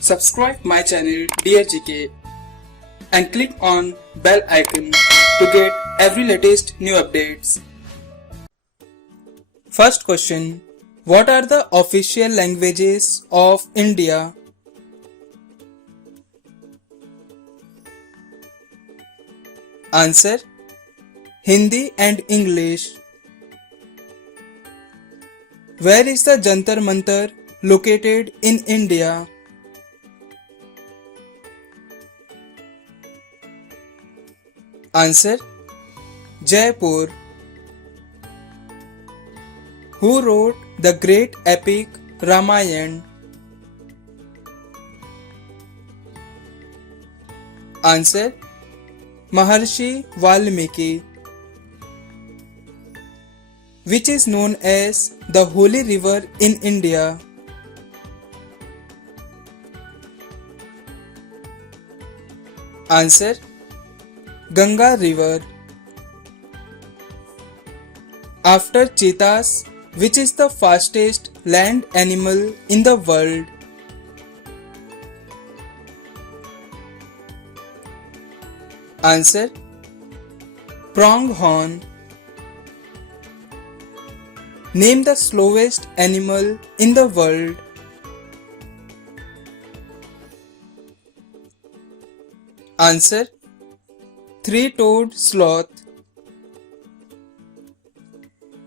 Subscribe my channel Dear GK and click on bell icon to get every latest new updates. First question. What are the official languages of India? Answer. Hindi and English. Where is the Jantar Mantar located in India? Answer. Jaipur. Who wrote the great epic Ramayana? Answer. Maharshi Valmiki. Which is known as the holy river in India? Answer. Ganga river. After cheetahs, which is the fastest land animal in the world? Answer. Pronghorn. Name the slowest animal in the world. Answer. Three-toed sloth.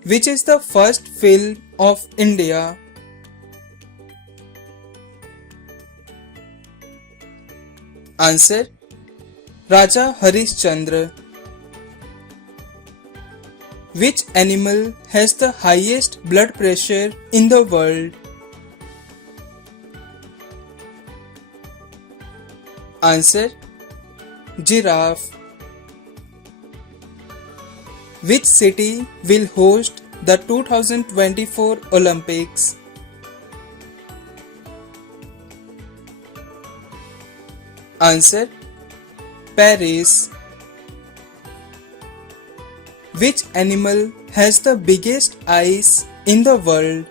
Which is the first film of India? Answer. Raja Harishchandra. Which animal has the highest blood pressure in the world? Answer. Giraffe. Which city will host the 2024 Olympics? Answer. Paris. Which animal has the biggest eyes in the world?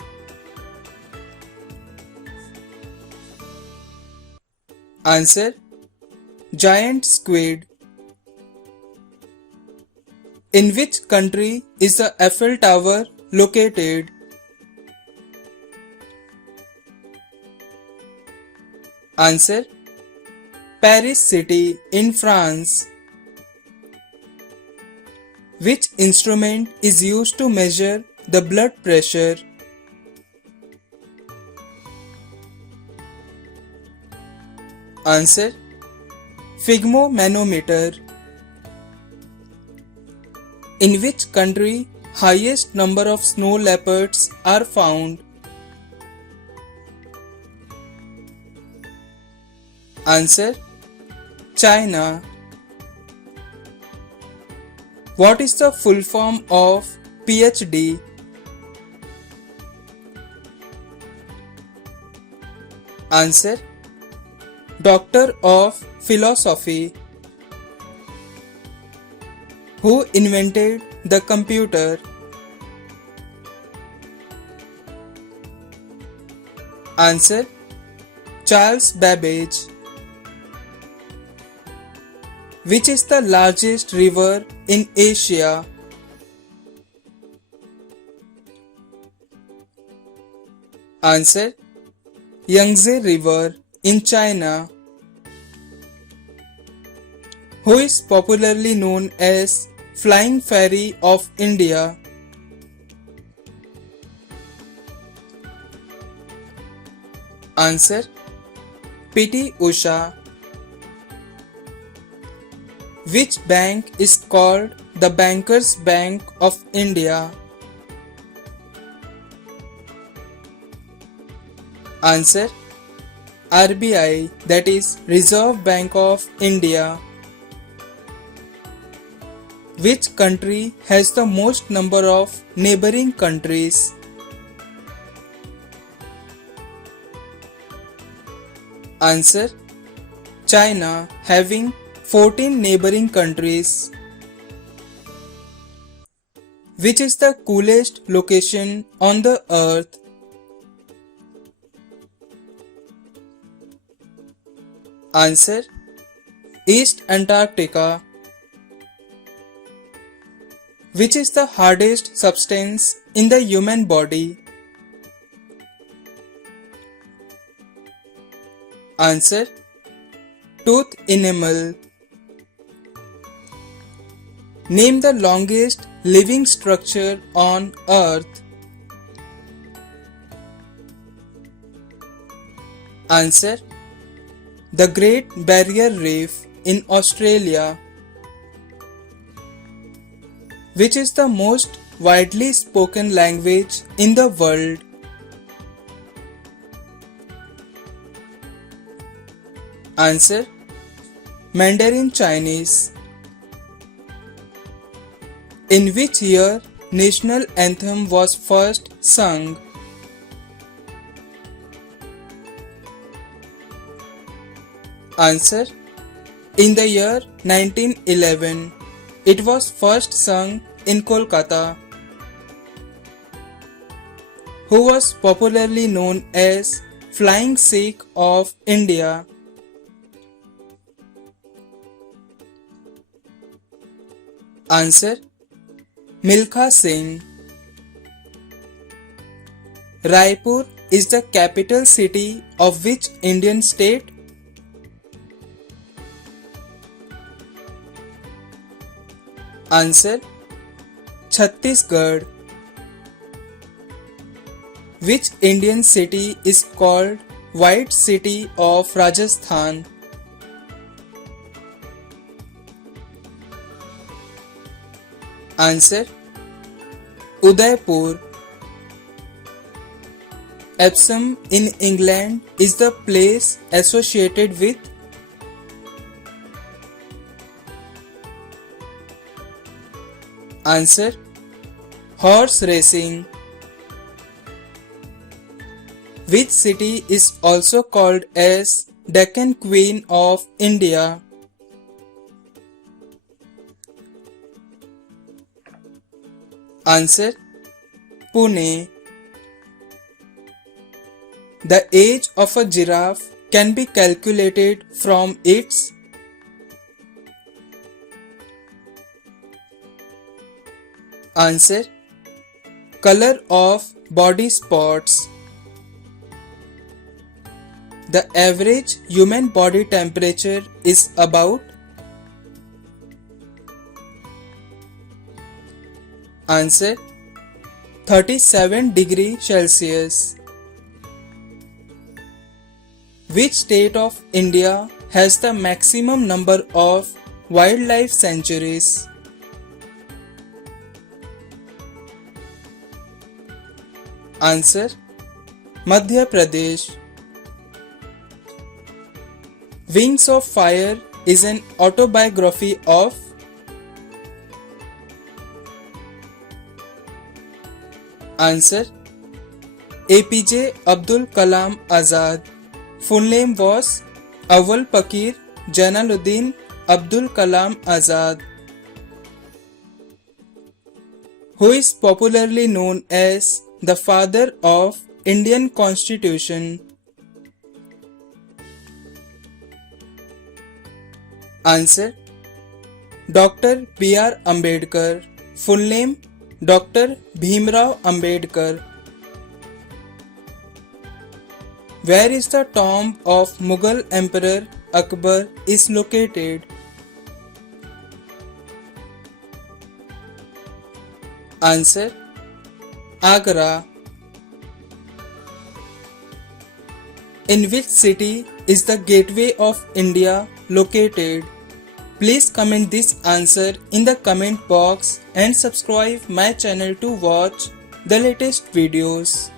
Answer. Giant squid. In which country is the Eiffel Tower located? Answer. Paris city in France. Which instrument is used to measure the blood pressure? Answer. Sphygmomanometer. In which country highest number of snow leopards are found? Answer. China. What is the full form of PhD? Answer. Doctor of Philosophy. Who invented the computer? Answer. Charles Babbage. Which is the largest river in Asia? Answer. Yangtze River in China. Who is popularly known as Flying Fairy of India? Answer. P.T. Usha. Which bank is called the Bankers Bank of India? Answer. RBI, that is Reserve Bank of India. Which country has the most number of neighboring countries? Answer. China, having 14 neighboring countries. Which is the coolest location on the earth? Answer: East Antarctica. Which is the hardest substance in the human body? Answer: Tooth enamel. Name the longest living structure on Earth. Answer: The Great Barrier Reef in Australia. Which is the most widely spoken language in the world? Answer: Mandarin Chinese. In which year national anthem was first sung? Answer: In the year 1911. It was first sung in Kolkata. Who was popularly known as Flying Sikh of India? Answer: Milkha Singh. Raipur is the capital city of which Indian state? Answer: Chhattisgarh. Which Indian city is called White City of Rajasthan? Answer: Udaipur. Epsom in England is the place associated with? Answer: Horse racing. Which city is also called as Deccan Queen of India? Answer: Pune. The age of a giraffe can be calculated from its? Answer: Color of body spots. The average human body temperature is about? Answer: 37 degrees Celsius. Which state of India has the maximum number of wildlife sanctuaries? Answer: Madhya Pradesh. Wings of Fire is an autobiography of? Answer: APJ Abdul Kalam Azad. Full name was Awal Pakir Jalaluddin Abdul Kalam Azad. Who is popularly known as the father of Indian Constitution? Answer: Dr. B.R. Ambedkar. Full name: Dr. Bhimrao Ambedkar. Where is the tomb of Mughal Emperor Akbar is located? Answer: Agra. In which city is the Gateway of India located? Please comment this answer in the comment box and subscribe my channel to watch the latest videos.